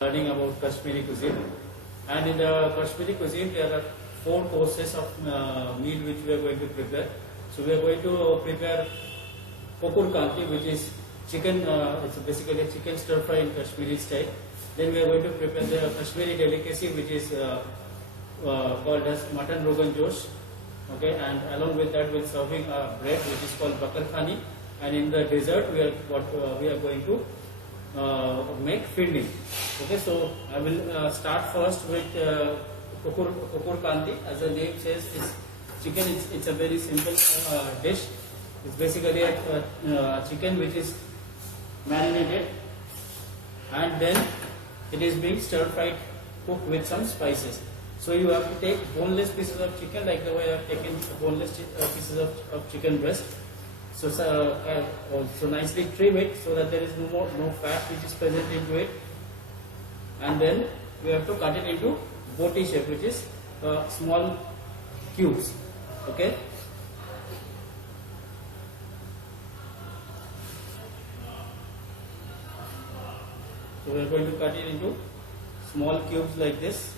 Learning about Kashmiri cuisine, and in the Kashmiri cuisine there are 4 courses of meal which we are going to prepare. So we are going to prepare kokur kanti, which is chicken. It's basically a chicken stir fry in Kashmiri style. Then we are going to prepare the Kashmiri delicacy, which is called as mutton rogan josh. Okay, and along with that we're serving a bread which is called bakar khani, and in the dessert we are going to make firni. Okay, so I will start first with kokur kanti. As the name says, it's chicken. It's a very simple dish. It's basically a chicken which is marinated, and then it is being stir fried, cooked with some spices. So you have to take boneless pieces of chicken, like the way I have taken boneless pieces of chicken breast. So nicely trim it so that there is no fat which is present into it, and then we have to cut it into boti shape, which is small cubes. Okay. So we are going to cut it into small cubes like this.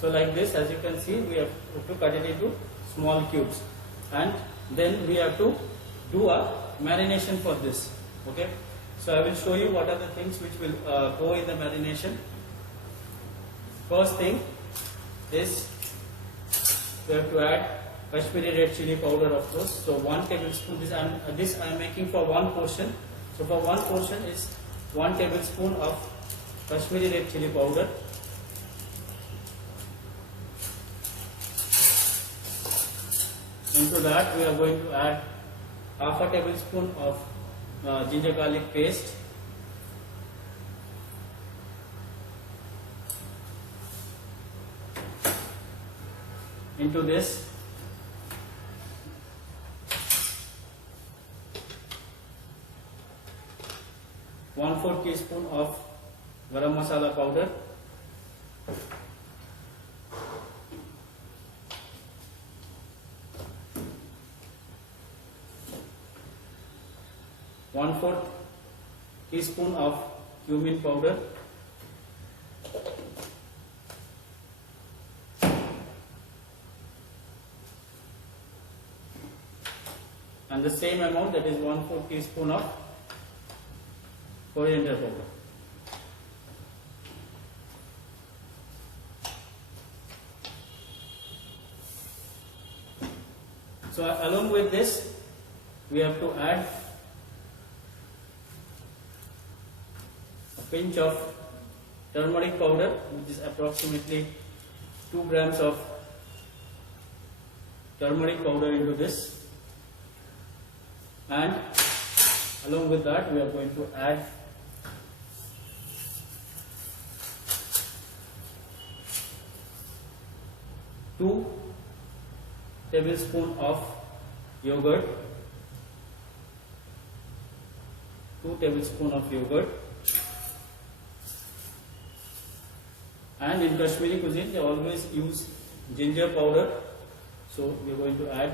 So like this, as you can see, we have to cut it into small cubes, and then we have to do a marination for this. Okay. So I will show you what are the things which will go in the marination. First thing is we have to add Kashmiri red chili powder, of course. So 1 tablespoon. This I am making for 1 portion. So for 1 portion is 1 tablespoon of Kashmiri red chili powder. Into that we are going to add half a tablespoon of ginger garlic paste. Into this one-fourth teaspoon of garam masala powder. One-fourth teaspoon of cumin powder. And the same amount, that is 1/4 teaspoon of coriander powder. So along with this, we have to add a pinch of turmeric powder, which is approximately 2 grams of turmeric powder into this. And along with that, we are going to add two tablespoons of yogurt. 2 tablespoons of yogurt. And in Kashmiri cuisine, they always use ginger powder. So we are going to add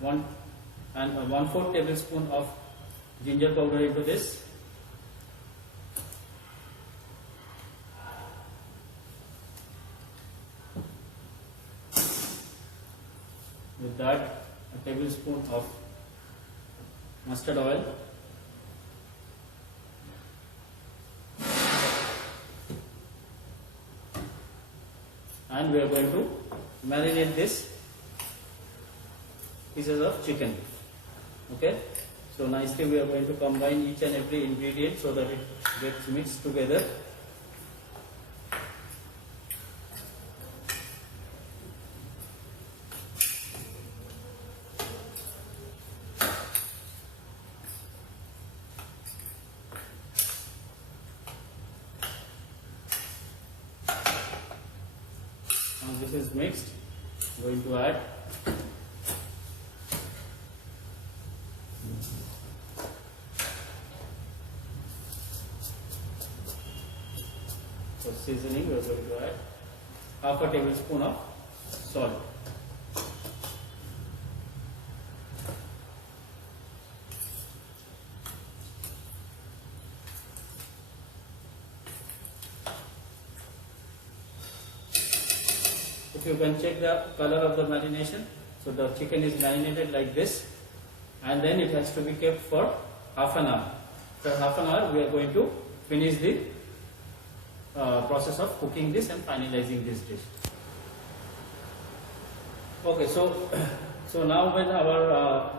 1/4 tablespoon of ginger powder into this. With that, a tablespoon of mustard oil. And we are going to marinate this pieces of chicken. Okay, so nicely we are going to combine each and every ingredient so that it gets mixed together. Once this is mixed, I'm going to add for seasoning, we are going to add half a tablespoon of salt. If you can check the color of the marination, so the chicken is marinated like this, and then it has to be kept for half an hour. For half an hour we are going to finish the process of cooking this and finalizing this dish. Okay, so now when our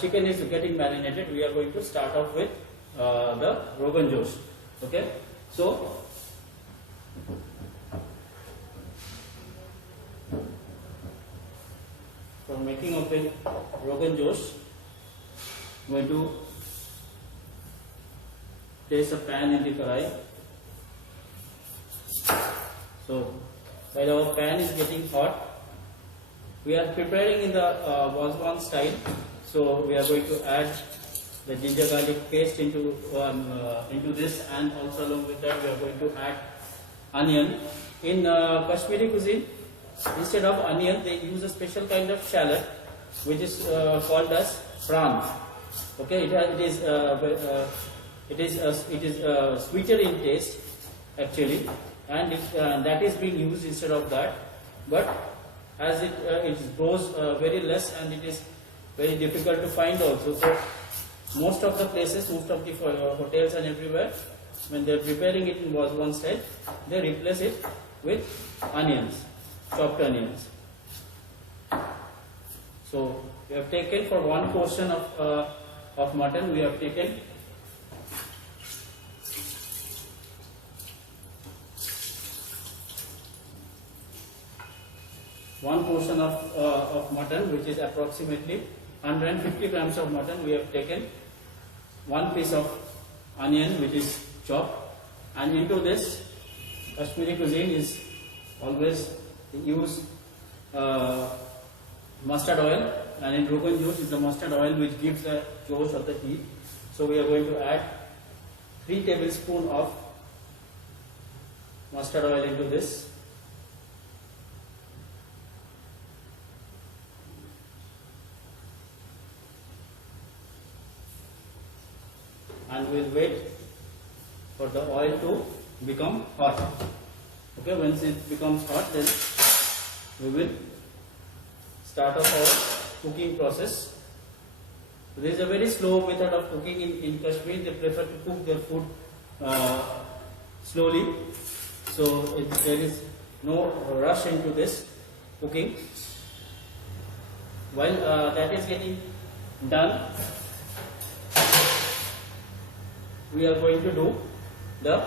chicken is getting marinated, we are going to start off with the Rogan Josh. Okay, so for making of the Rogan Josh, I'm going to place a pan in the karai. So while our pan is getting hot, we are preparing in the Wazwan style. So we are going to add the ginger garlic paste into this, and also along with that we are going to add onion. In Kashmiri cuisine, instead of onion they use a special kind of shallot which is called as prawn. Okay, it is sweeter in taste actually, and that is being used instead of that. But as it grows very less, and it is very difficult to find also. So most of the places, most of the hotels and everywhere, when they are preparing it in Wazwan style, they replace it with onions, chopped onions. So we have taken for one portion of mutton, we have taken one portion of mutton, which is approximately 150 grams of mutton. We have taken one piece of onion which is chopped, and into this Kashmiri cuisine is always use mustard oil, and in Rogan Josh is the mustard oil which gives the josh of the heat. So we are going to add 3 tablespoons of mustard oil into this. And we will wait for the oil to become hot. Okay, once it becomes hot, then we will start off our cooking process. So this is a very slow method of cooking in Kashmir. They prefer to cook their food slowly. So there is no rush into this cooking. While that is getting done, we are going to do the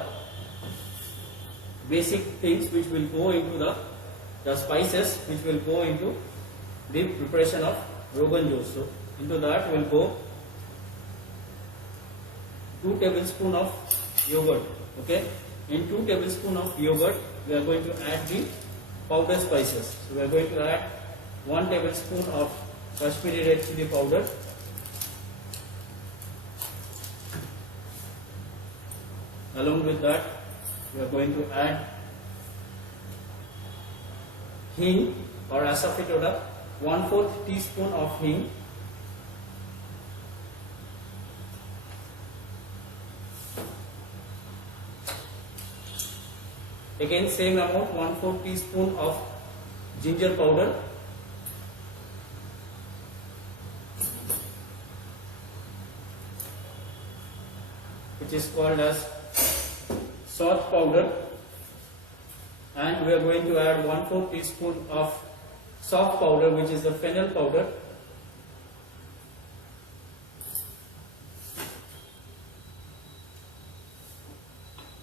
basic things which will go into the spices which will go into the preparation of Rogan Josh. So into that will go 2 tablespoons of yogurt. Okay, in 2 tablespoons of yogurt we are going to add the powder spices. So we are going to add 1 tablespoon of Kashmiri red chili powder, along with that we are going to add hing or asafoetida, 1/4 teaspoon of hing, again same amount, 1/4 teaspoon of ginger powder, which is called as salt powder, and we are going to add 1/4 teaspoon of soft powder, which is the fennel powder.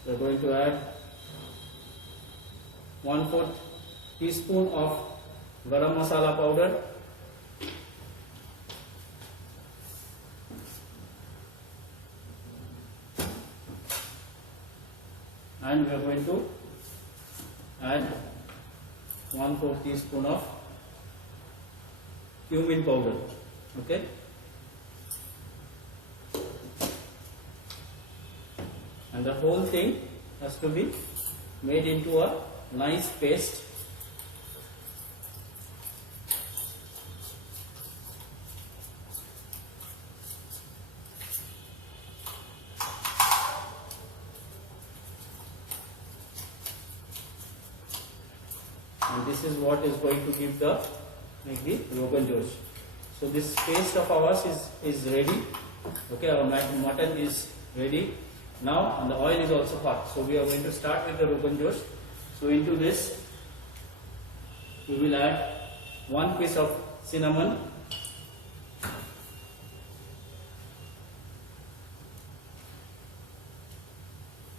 We are going to add 1/4 teaspoon of garam masala powder, and we are going to add 1/4 teaspoon of cumin powder. Okay, and the whole thing has to be made into a nice paste. And this is what is going to give the Rogan Josh. So this paste of ours is ready. Okay, our mutton is ready now, and the oil is also hot. So we are going to start with the Rogan Josh. So into this we will add 1 piece of cinnamon,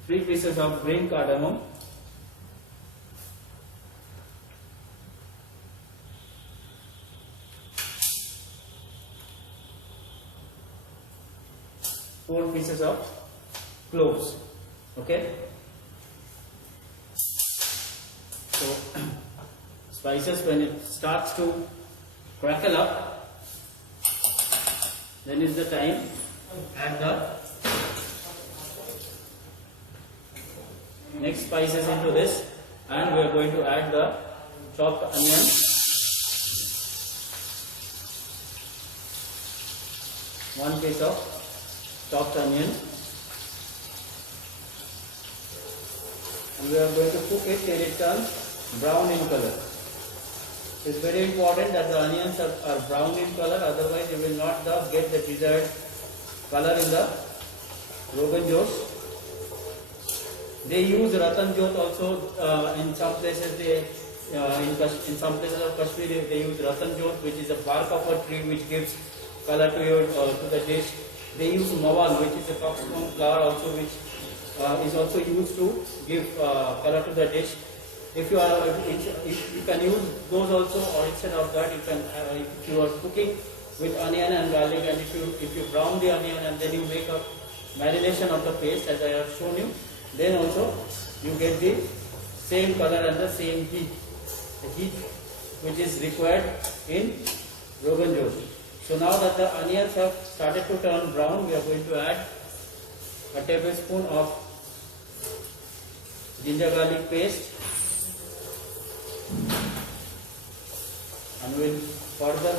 3 pieces of green cardamom, 4 pieces of cloves. Okay. So spices, when it starts to crackle up, then is the time add the next spices into this, and we are going to add the chopped onion, one piece of chopped onion, and we are going to cook it till it turns brown in color. It is very important that the onions are brown in color, otherwise you will not get the desired color in the Rogan Josh. They use Ratan Jot also in some places. In some places of Kashmir they use Ratan Jot, which is a bark of a tree which gives color to the dish. They use Mawal, which is a cock's-comb flower also, which is also used to give color to the dish. If you can use those also, or instead of that, you can if you are cooking with onion and garlic, and if you brown the onion and then you make a marination of the paste as I have shown you, then also you get the same color and the same heat, the heat which is required in Rogan Josh. So now that the onions have started to turn brown, we are going to add a tablespoon of ginger garlic paste, and we will further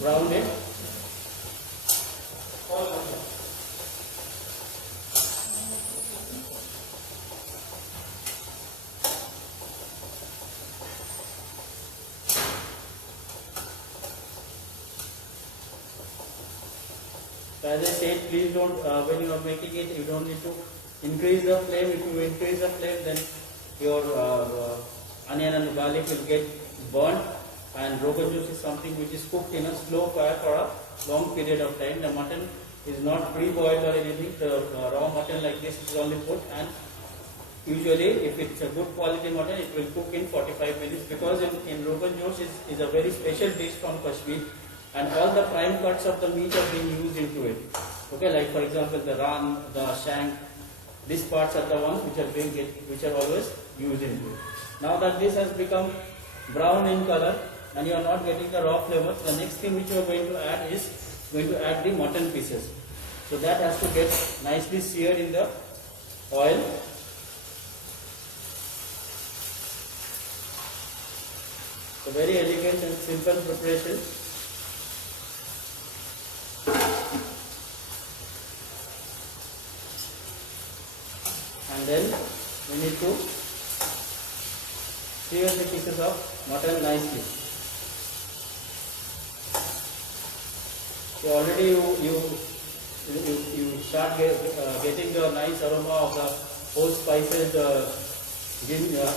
brown it. So as I said, please don't, when you are making it, you don't need to increase the flame. If you increase the flame, then your onion and garlic will get burnt, and Rogan Josh is something which is cooked in a slow fire for a long period of time. The mutton is not pre-boiled or anything. The raw mutton like this is only put, and usually if it's a good quality mutton, it will cook in 45 minutes, because in Rogan Josh is a very special dish from Kashmir, and all the prime cuts of the meat are being used into it. Okay, like for example the ran, the shank, these parts are the ones which are always used into it. Now that this has become brown in color and you are not getting the raw flavor, the next thing which you are going to add is the mutton pieces. So that has to get nicely seared in the oil. So very elegant and simple preparation. And then we need to sear the pieces of mutton nicely. So already you start getting the nice aroma of the whole spices, the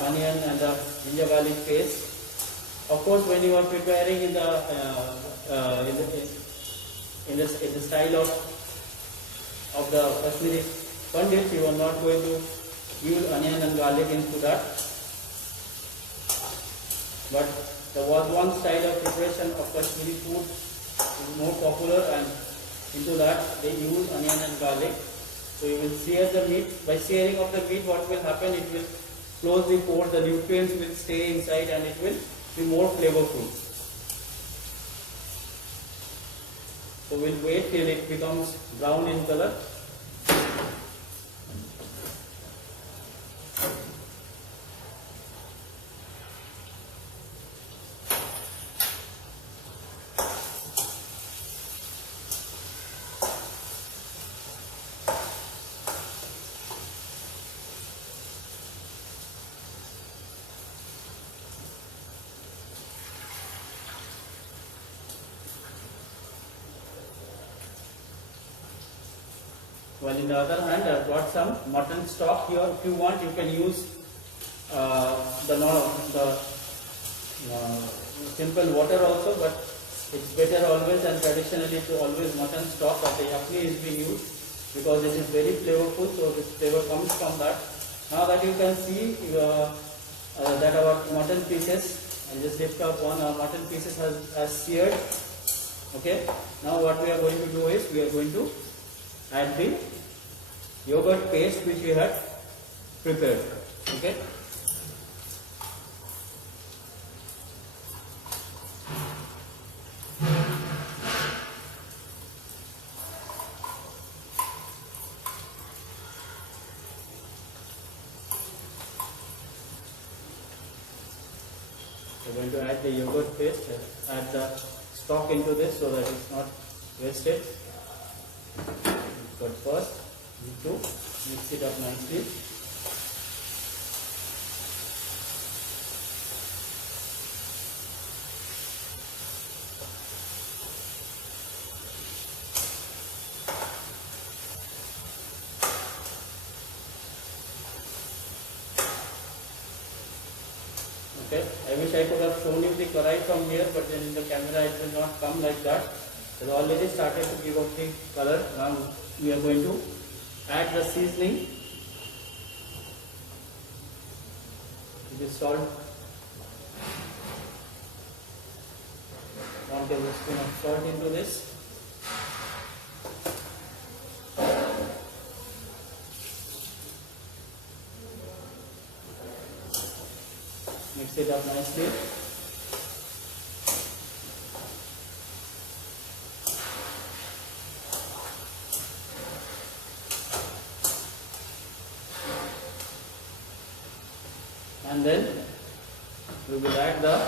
onion and the ginger garlic paste. Of course, when you are preparing in the style of the Kashmiri Pandit, you are not going to use onion and garlic into that. But there was one style of preparation of Kashmiri food is more popular, and into that they use onion and garlic. So you will sear the meat. By searing of the meat, what will happen? It will close the pores, the nutrients will stay inside, and it will be more flavorful. So we'll wait till it becomes brown in color. while in the other hand I've got some mutton stock here. If you want, you can use the simple water also, but it's better always and traditionally to always mutton stock or the yakni is being used because it is very flavorful, so this flavor comes from that. Now that you can see that our mutton pieces, I just lift up one, our mutton pieces has seared. Okay, now what we are going to do is we are going to add the yogurt paste which we had prepared. Okay. We're going to add the yogurt paste, add the stock into this so that it's not wasted. But first, we need to mix it up nicely. Okay, I wish I could have shown you the karai from here, but then in the camera it will not come like that. It has already started to give up the color. Now we are going to add the seasoning. It is salt. 1 tablespoon of salt into this. Mix it up nicely. And then we will add the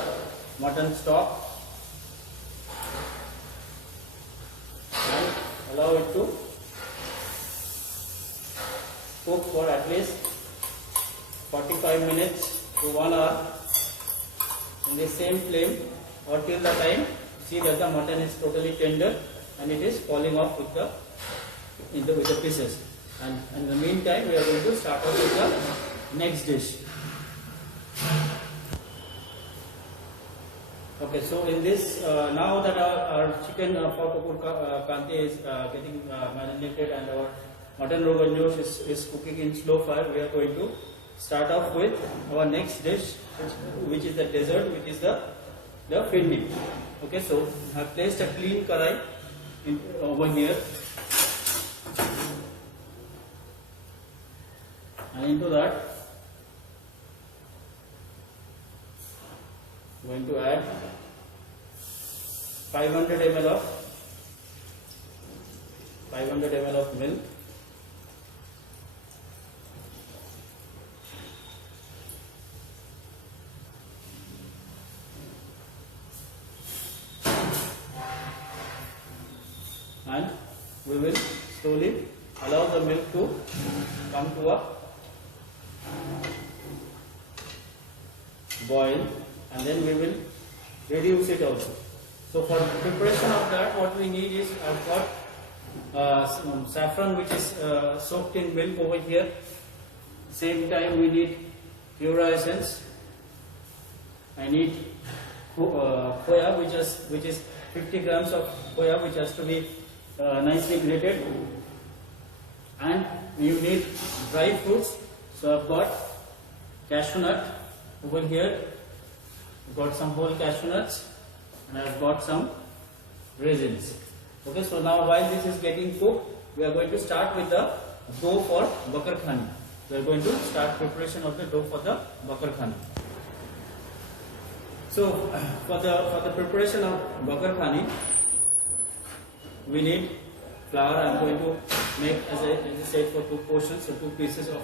mutton stock and allow it to cook for at least 45 minutes to 1 hour in the same flame or till the time see that the mutton is totally tender and it is falling off with the pieces. And in the meantime, we are going to start off with the next dish. Okay, so in this now that our chicken for Kokur Kanti is getting marinated and our mutton rogan josh is cooking in slow fire, we are going to start off with our next dish, which is the dessert, which is the firni. Okay, so I have placed a clean karai over here, and into that I am going to add 500 ml of milk. And we will slowly allow the milk to come to a boil, and then we will reduce it also. So for preparation of that, what we need is, I've got some saffron which is soaked in milk over here. Same time we need Pura essence. I need khoya, which is 50 grams of khoya, which has to be nicely grated, and you need dry fruits. So I've got cashew nut over here, I've got some whole cashew nuts, and I've got some raisins. Okay, so now while this is getting cooked, we are going to start with the dough for bakar khani. We are going to start preparation of the dough for the bakar khani. So for the preparation of bakar khani, we need flour. I am going to make, as I said, for 2 portions, so 2 pieces of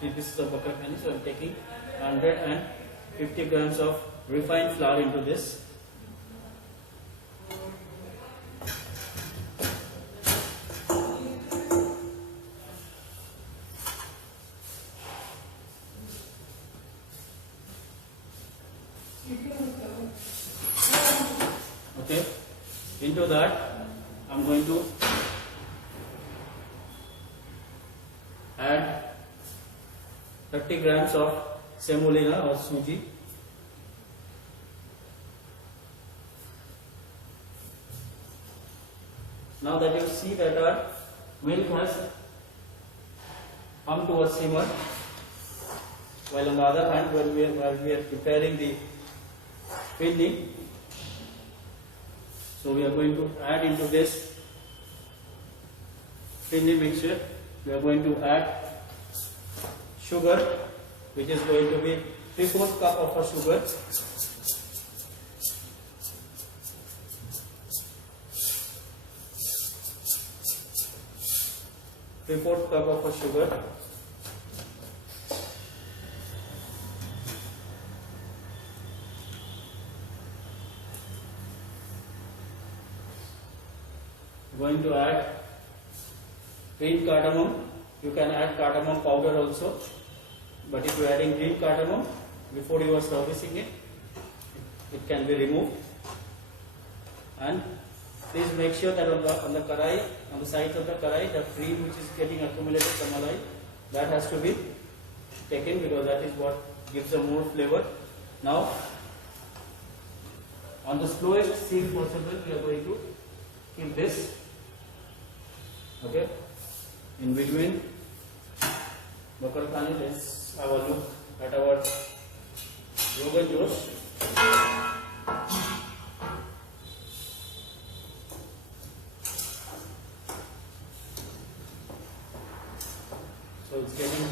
3 pieces of bakar khani. So I am taking 150 grams of refined flour into this. Okay, into that I am going to 30 grams of semolina or suji. Now that you see that our milk has come to a simmer, while on the other hand, while we are preparing the filling, so we are going to add into this filling mixture, we are going to add sugar, which is going to be 3/4 cup of a sugar. Three-fourth cup of a sugar. Going to add green cardamom. You can add cardamom powder also, but if you are adding green cardamom before you are servicing it, it can be removed. And please make sure that on the karai, on the sides of the karai, the cream which is getting accumulated, the malai, that has to be taken, because that is what gives a more flavor. Now, on the slowest steam possible, we are going to keep this. Okay, in between bakar khani, let's have a look at our Rogan Josh. So it's getting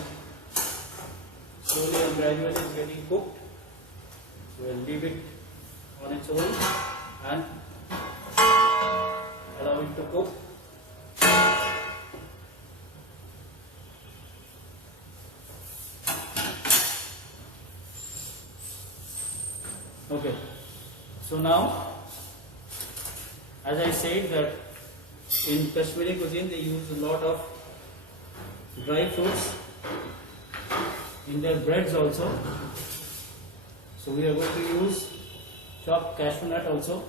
slowly and gradually it's getting cooked. We'll leave it on its own and allow it to cook. Okay, so now, as I said that in Kashmiri cuisine they use a lot of dry fruits in their breads also. So we are going to use chopped cashew nut also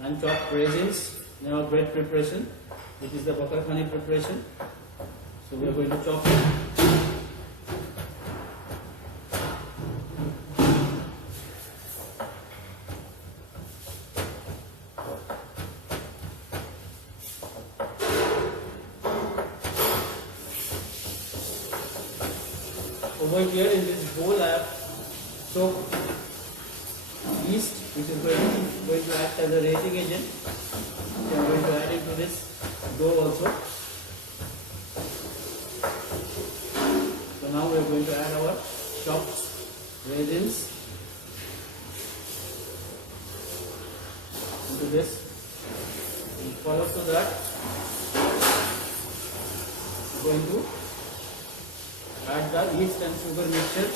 and chopped raisins in our bread preparation, which is the bakar khani preparation. So we are going to chop it. Over here in this bowl I have soaked yeast, which is going to act as a raising agent. We are going to add into this dough also. So now we are going to add our chopped raisins into this. And follow to that, we are going to add the yeast and sugar mixture.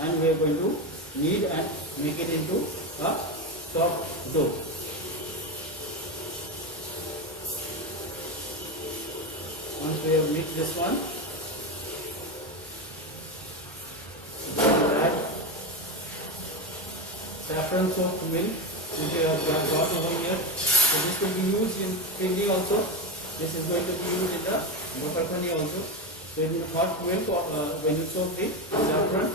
And we are going to knead and make it into a soft dough. Once we have mixed this one, we will add saffron soaked milk, which we have got over here. So this will be used in chili also. This is going to be used in the bakar khani also. So in hot milk, when you soak the saffron,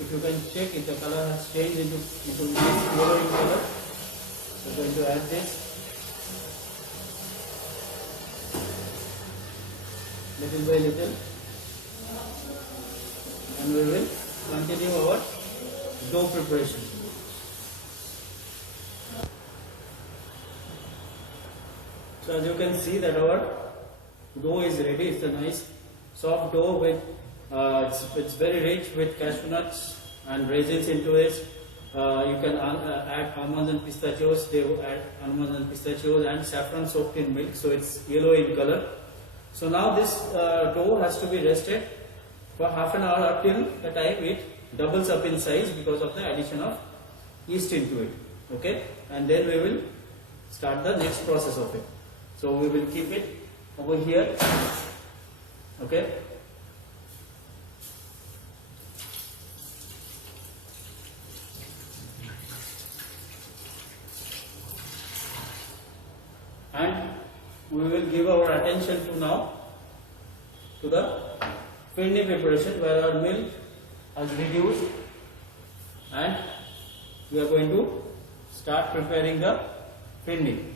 if you can check if the color has changed into this yellow in color. So we are going to add this little by little, and we will continue our dough preparation. So as you can see that our dough is ready. It's a nice soft dough with it's very rich with cashew nuts and raisins into it. You can add almonds and pistachios. They will add almonds and pistachios and saffron soaked in milk, so it's yellow in color. So now this dough has to be rested for half an hour up till the time it doubles up in size because of the addition of yeast into it. Okay, and then we will start the next process of it. So we will keep it over here. Okay. we will give our attention to now to the Finley preparation, where our milk has reduced and we are going to start preparing the Finley.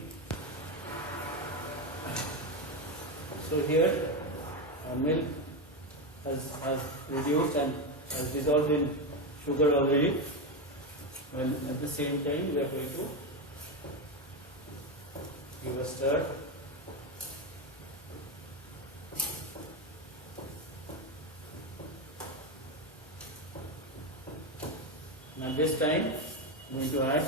So here our milk has reduced and has dissolved in sugar already. Well, at the same time we are going to give a stir. Now this time I am going to add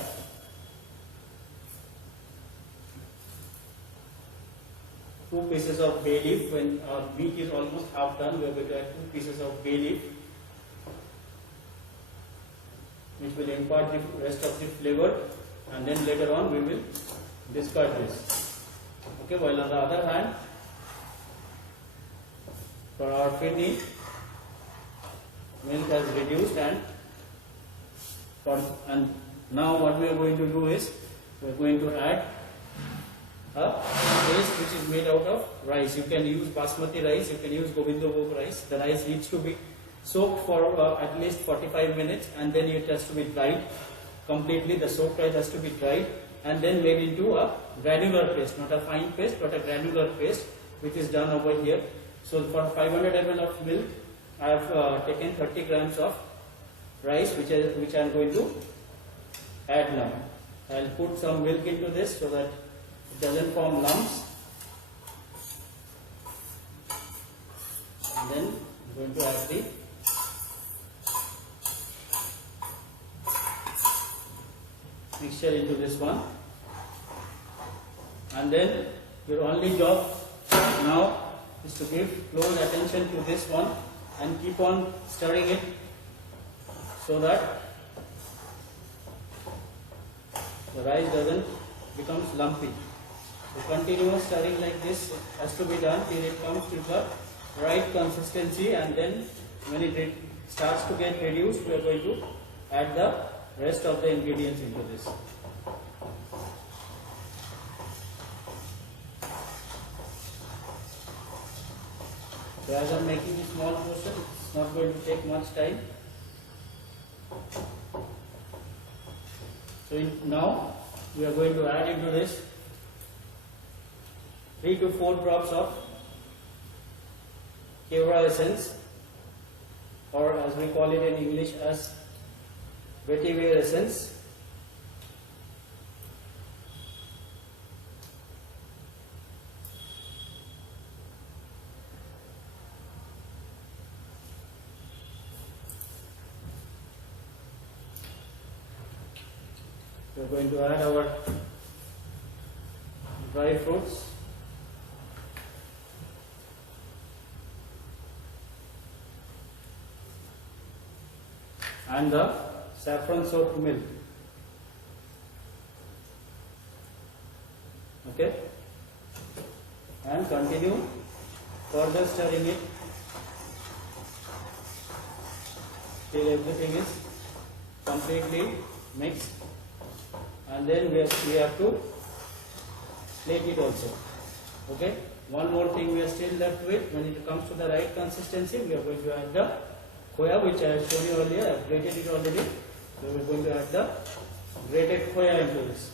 two pieces of bay leaf. When our meat is almost half done, we are going to add 2 pieces of bay leaf, which will impart the rest of the flavor, and then later on we will discard this. Okay, while on the other hand, for our Finley, milk has reduced and now what we are going to do is we are going to add a paste which is made out of rice. You can use basmati rice, you can use Govindabhog rice. The rice needs to be soaked for at least 45 minutes, and then it has to be dried completely. The soaked rice has to be dried and then made into a granular paste, not a fine paste but a granular paste, which is done over here. So for 500 ml of milk, I have taken 30 grams of rice, which I am going to add now. I will put some milk into this so that it doesn't form lumps, and then I am going to add the mixture into this one, and then your only job now is to give close attention to this one and keep on stirring it so that the rice doesn't become lumpy. So continuous stirring like this has to be done till it comes to the right consistency, and then when it starts to get reduced, we are going to add the rest of the ingredients into this. So as I am making a small portion, it's not going to take much time. So now we are going to add into this 3 to 4 drops of Kevra essence, or as we call it in English as vetiver essence. We are going to add our dry fruits, and the saffron soaked milk. Okay, and continue further stirring it till everything is completely mixed, and then we have to plate it also. Okay, one more thing we are still left with. When it comes to the right consistency, we are going to add the khoya, which I have shown you earlier. I have grated it already. So we are going to add the grated khoya into this.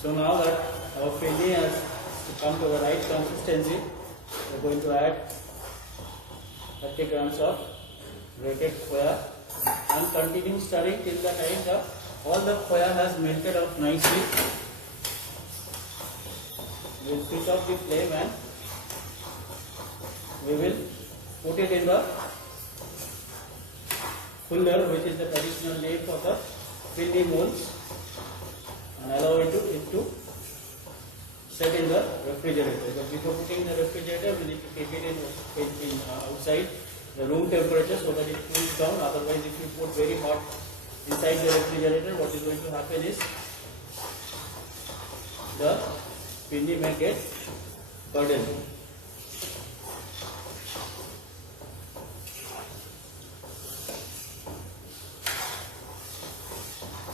So now that our Finley has come to the right consistency, we are going to add 30 grams of grated khoya and continue stirring till the time all the khoya has melted out nicely. We will switch off the flame and we will put it in the cooler, which is the traditional name for the Finley molds, and allow it to set in the refrigerator. But before putting in the refrigerator, we need to keep it in outside the room temperature so that it cools down. Otherwise, if you put very hot inside the refrigerator, what is going to happen is the pinny may get burdened.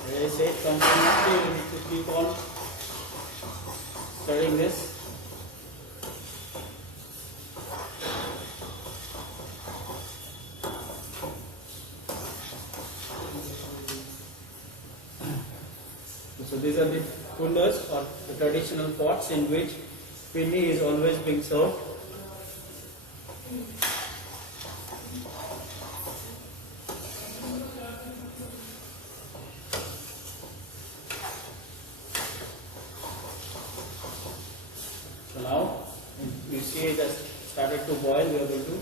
As I said, continuously we need to keep on studying this. So these are the coolers or the traditional pots in which pinny is always being served. So now you see it has started to boil. We are going to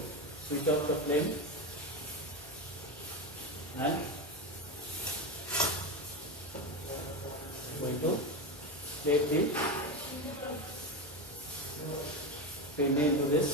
switch off the flame and going to take the pinny into this.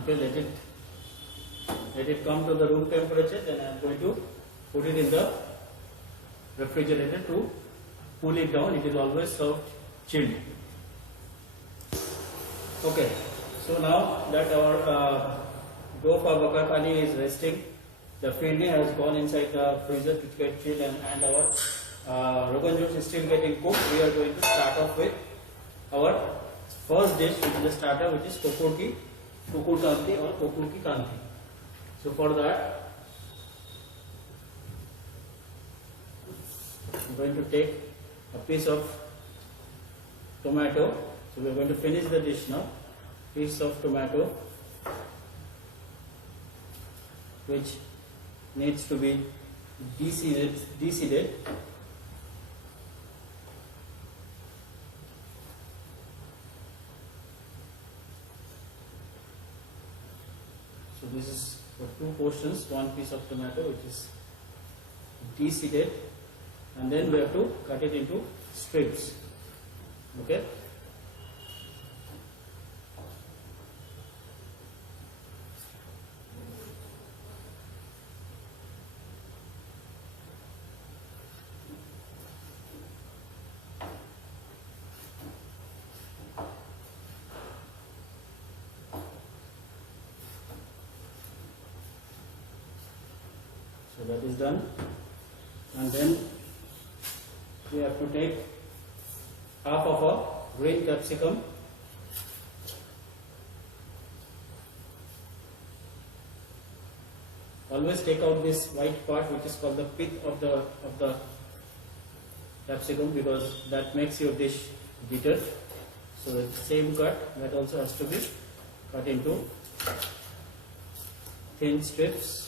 Okay, let it come to the room temperature. Then I am going to put it in the refrigerator to cool it down. It is always served chilled. Okay, so now that our dough for bakar pani is resting, the pinny has gone inside the freezer to get chilled, and our Rogan Josh is still getting cooked. We are going to start off with our first dish, which is the starter, which is Kukur Kanti or Kukur ki Kanti. So for that, I'm going to take a piece of tomato. So we are going to finish the dish now. Piece of tomato, which needs to be de-seeded. So this is for two portions, one piece of tomato which is de-seeded, and then we have to cut it into strips. Okay. So that is done, and then we have to take half of a green capsicum, always take out this white part which is called the pith of the capsicum, because that makes your dish bitter. So the same cut, that also has to be cut into thin strips.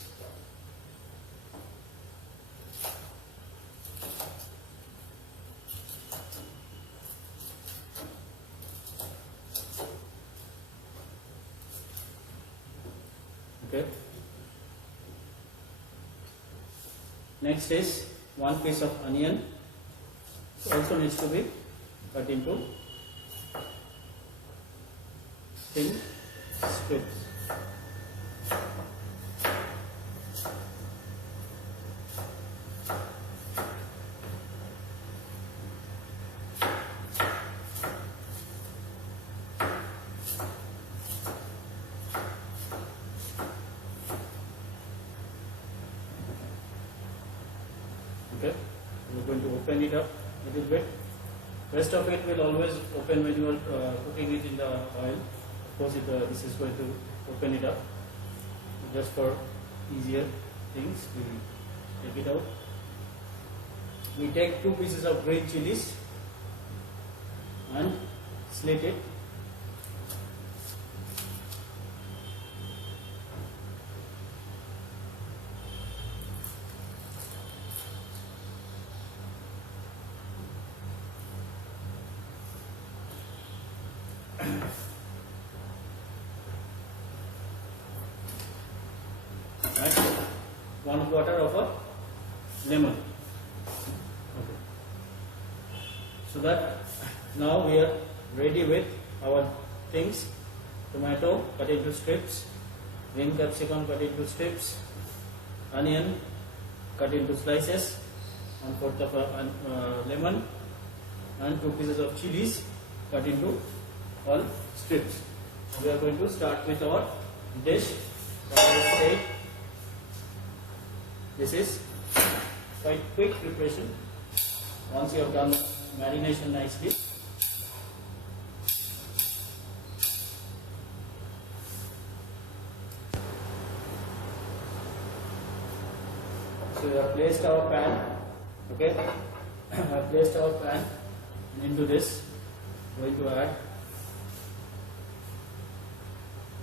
Okay. Next is one piece of onion, also needs to be cut into thin strips. Okay, we're going to open it up a little bit. Rest of it will always open when you are cooking it in the oil. Of course, this is going to open it up. Just for easier things, we take it out. We take 2 pieces of green chilies and slit it. and 1/4 of a lemon. Okay. So that now we are ready with our things. Tomato cut into strips, green capsicum cut into strips, onion cut into slices, 1/4 of a lemon, and 2 pieces of chilies cut into all strips. We are going to start with our dish. This is quite quick preparation. Once you have done marination nicely, so we have placed our pan. Okay, I have placed our pan, and into this going to add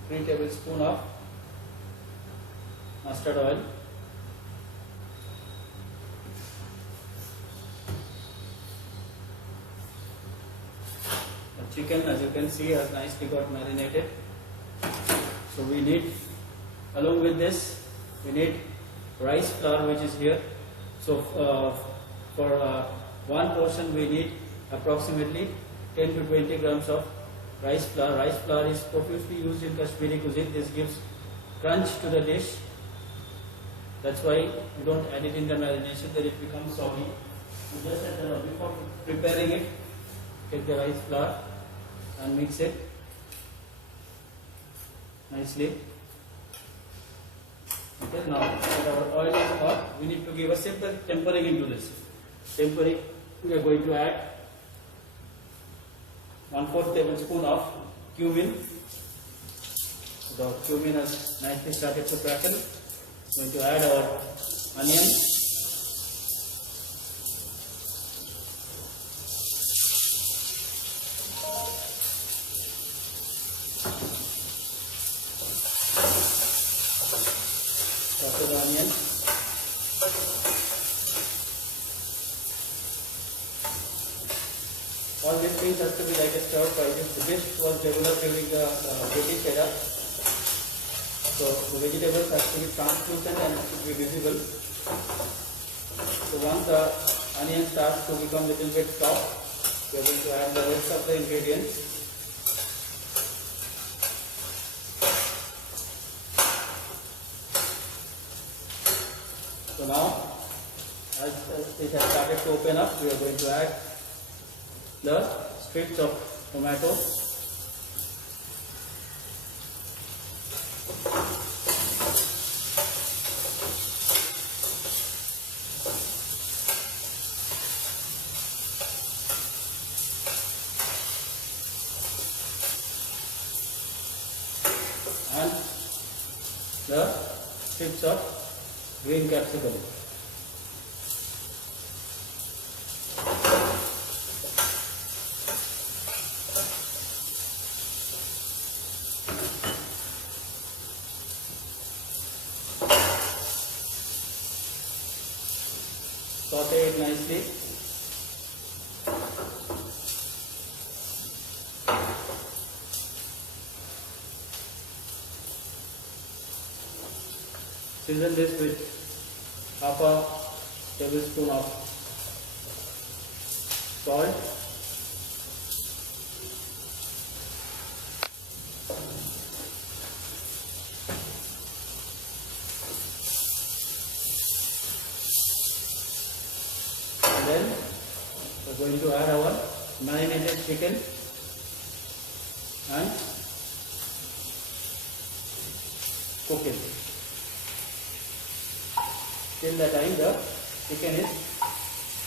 3 tablespoons of mustard oil, the chicken, as you can see, has nicely got marinated. So we need, along with this, we need rice flour, which is here. So for one portion we need approximately 10 to 20 grams of rice flour. Rice flour is profusely used in Kashmiri cuisine. This gives crunch to the dish. That's why you don't add it in the marination, then it becomes soggy. You just before preparing it, take the rice flour and mix it nicely. Okay, now that our oil is hot, we need to give a simple tempering into this. Tempering, we are going to add 1/4 tablespoon of cumin. The cumin has nicely started to crackle. Going to add our onion. Sauté the onion. All these things have to be like a stir fry. The dish was developed during the British era. So the vegetables have to be translucent and should be visible. So once the onion starts to become a little bit soft, we are going to add the rest of the ingredients. So now, as it has started to open up, we are going to add the strips of tomato. And the strips of green capsicum. Saute it nicely. Season this with half a tablespoon of salt, and then we are going to add our marinated chicken and cook it till the time the chicken is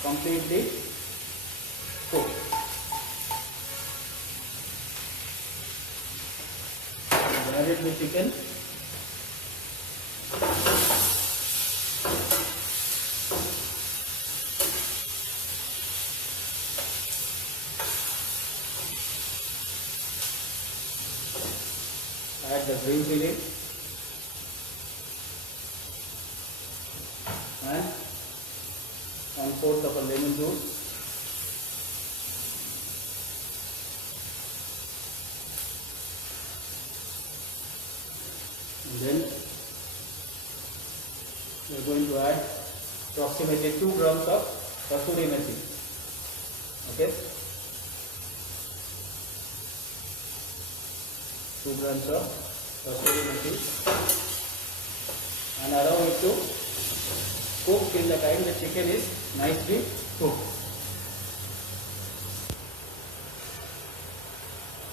completely cooked. Add the chicken. Add the green chili and 1/4 of a lemon juice. And then we are going to add approximately 2 grams of kasuri methi. Okay, 2 grams of kasuri methi, and allow it to cook till the time the chicken is nicely cooked.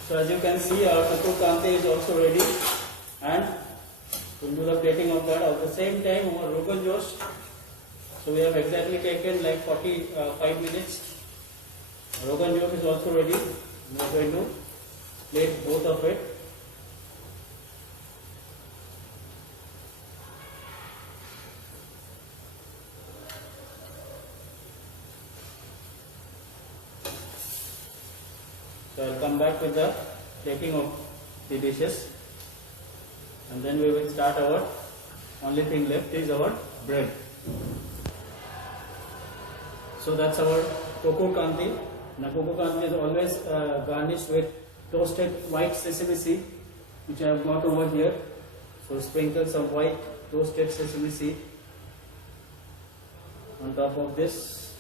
So as you can see, our Kokur Kanti is also ready, and we'll do the plating of that. At the same time, our Rogan Josh. So we have exactly taken like 45 minutes. Rogan Josh is also ready. We are going to plate both of it. So I'll come back with the plating of the dishes, and then we will start our only thing left is our bread. So that's our Kokur Kanti. Now Kokur Kanti is always garnished with toasted white sesame seed, which I have got over here. So sprinkle some white toasted sesame seed on top of this,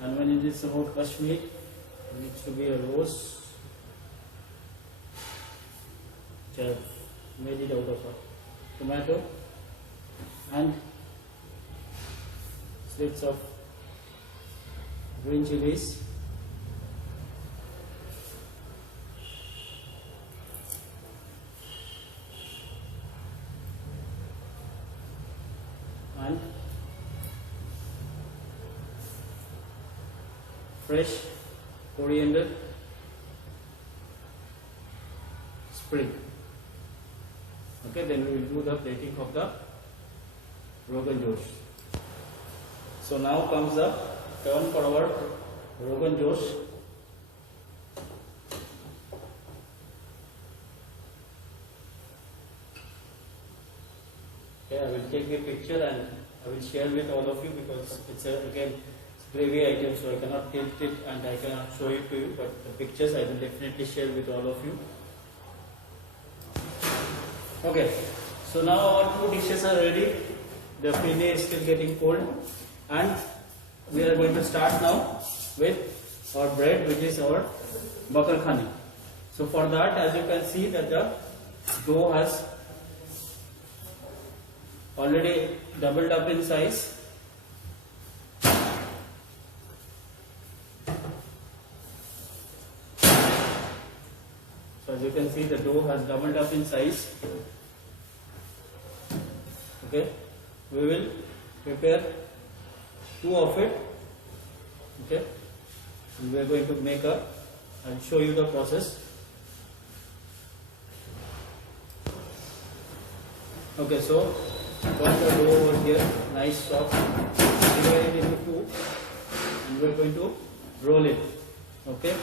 and when it is about Kashmir, it needs to be a rose, which I have made it out of a tomato, and slits of green chilies, and fresh coriander sprig. Okay, then we will do the plating of the Rogan Josh. So now comes the turn for our Rogan Josh. Okay, I will take a picture and I will share with all of you, because it's again gravy item, so I cannot tilt it and I cannot show it to you, but the pictures I will definitely share with all of you. Okay, so now our 2 dishes are ready. The filet is still getting cold, and we are going to start now with our bread, which is our bakar khani. So for that, as you can see that the dough has already doubled up in size. So as you can see, the dough has doubled up in size. Okay, we will prepare 2 of it. Okay, and we are going to make a, I'll show you the process. Okay, so got the dough over here, nice soft, divide it into 2, and we are going to roll it. Okay.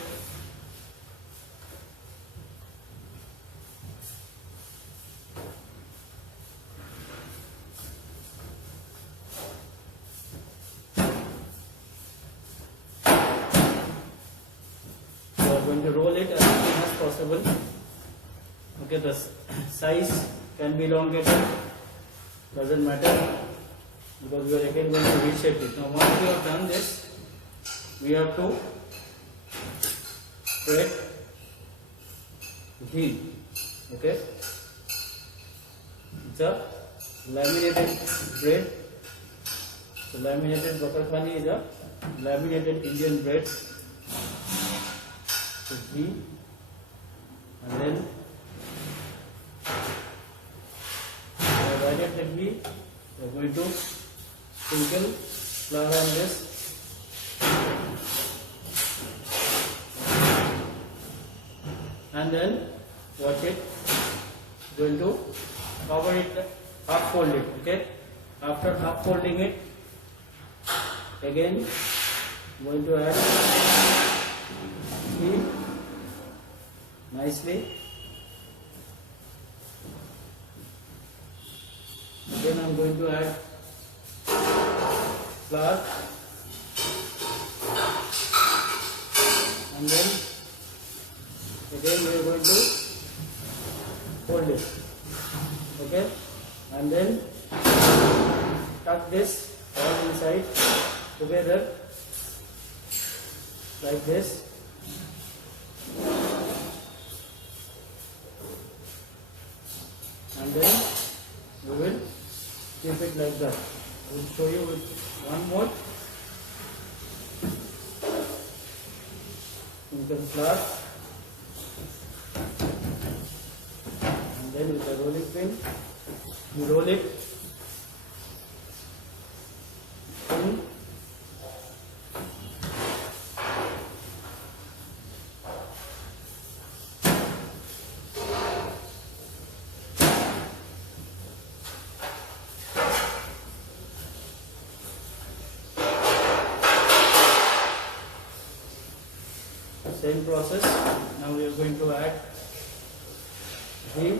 Going to roll it as thin as possible. Okay, the size can be elongated, doesn't matter, because we are again going to reshape it. Now once we have done this, we have to spread ghee. Okay, it's a laminated bread. So laminated bakar khani is a laminated Indian bread. So ghee, and then divided the ghee, we are going to sprinkle flour on this, and then watch it, going to cover it, half fold it. Okay, after half folding it, again going to add ghee nicely. Then I am going to add flour, and then again we are going to fold it. Okay, and then tuck this all inside together like this. And then we will keep it like that. I will show you with one more. You can flap and then with the rolling pin you roll it in. Same process. Now we are going to add ghee.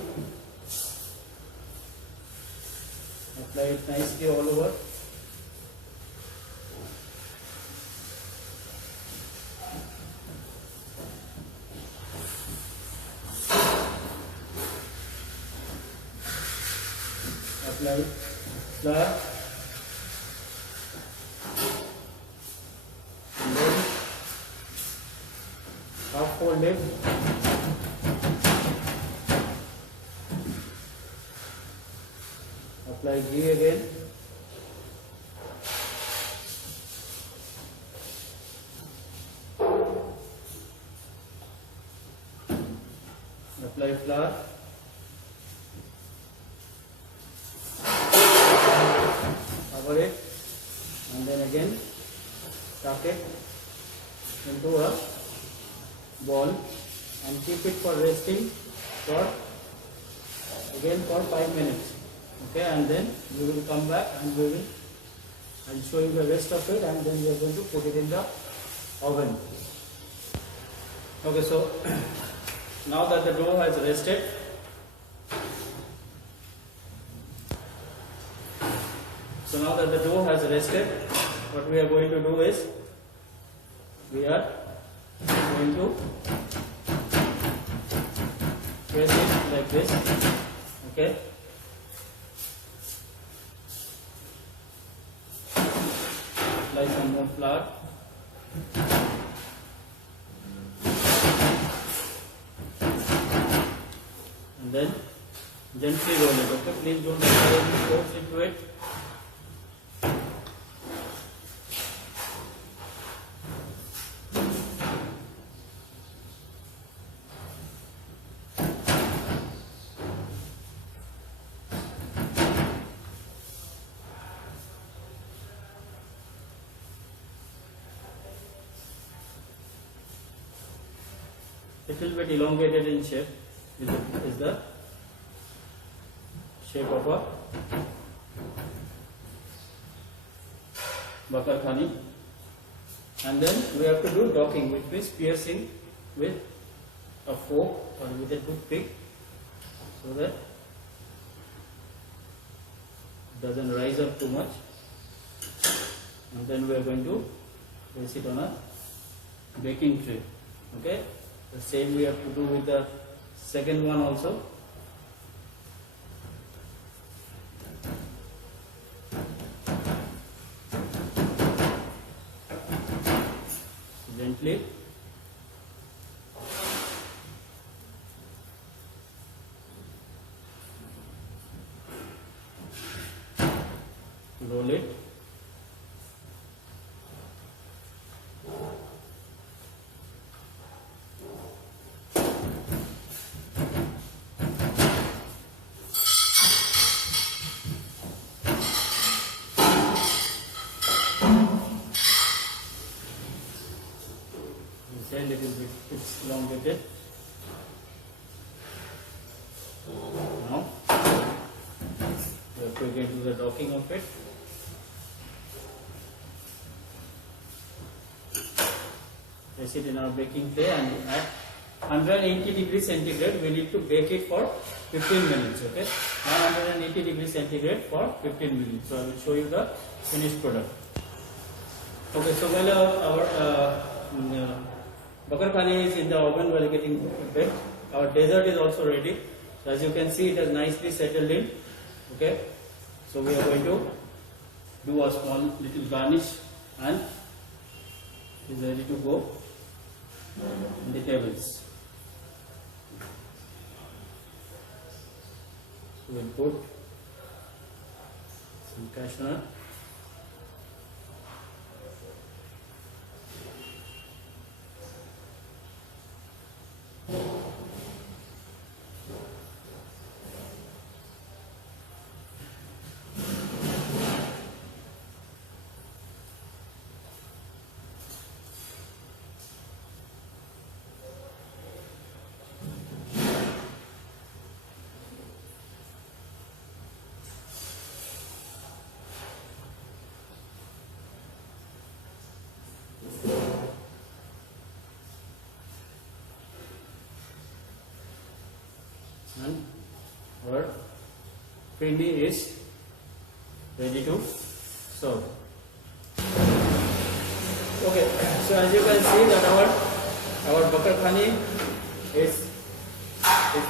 Apply it nicely all over. Apply flour. And then half fold it. Apply ghee again. Apply flour. Cover it and then again tuck it into a ball and keep it for resting for 5 minutes. Okay, and then we will come back and I'll show you the rest of it, and then we are going to put it in the oven. Okay, so now that the dough has rested, what we are going to do is we are going to press it like this. Okay. Apply some more flour. And then gently roll it. Okay, please don't apply any force into it. Little bit elongated in shape is the shape of a bakar khani, and then we have to do docking, which means piercing with a fork or with a toothpick so that it doesn't rise up too much, and then we are going to place it on a baking tray. Okay. The same we have to do with the second one also. Gently roll it. A little bit it's elongated. Now we have to get to the docking of it. Place it in our baking tray, and at 180 degrees centigrade we need to bake it for 15 minutes. Okay, 180 degrees centigrade for 15 minutes. So I will show you the finished product. Okay, so while our bakar khani is in the oven while getting baked, our dessert is also ready. So as you can see, it has nicely settled in. Okay, so we are going to do a small little garnish, and is ready to go in the tables. So we'll put some cashew nut. And our pindi is ready to serve. Okay, so as you can see that our bakar khani is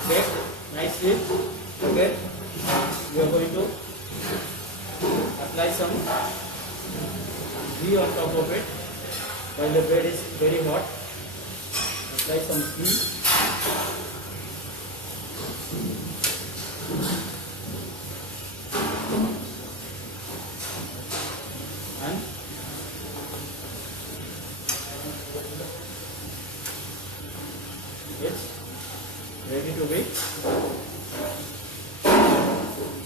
baked nicely. Okay, we are going to apply some ghee on top of it while the bread is very hot. Apply some ghee. And it's ready to be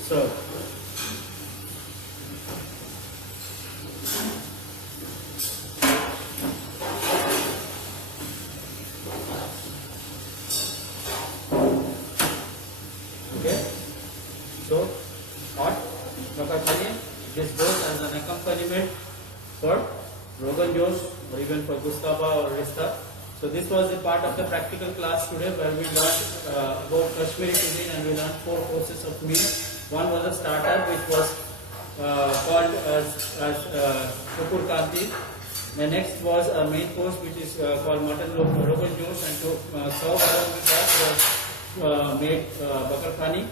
served. Okay, so hot bakar khani, this goes as an accompaniment for Rogan Josh or even for Gustava or Rista. So this was a part of the practical class today where we learned about Kashmiri cuisine, and we learned 4 courses of meal. One was a starter which was called as Kukur Kanti. The next was a main course which is called mutton Rogan Josh, and to serve along with that was made bakar khani,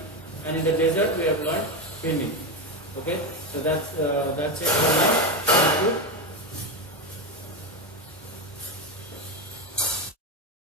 and in the dessert we have learned pindi. Okay, so that's it for now.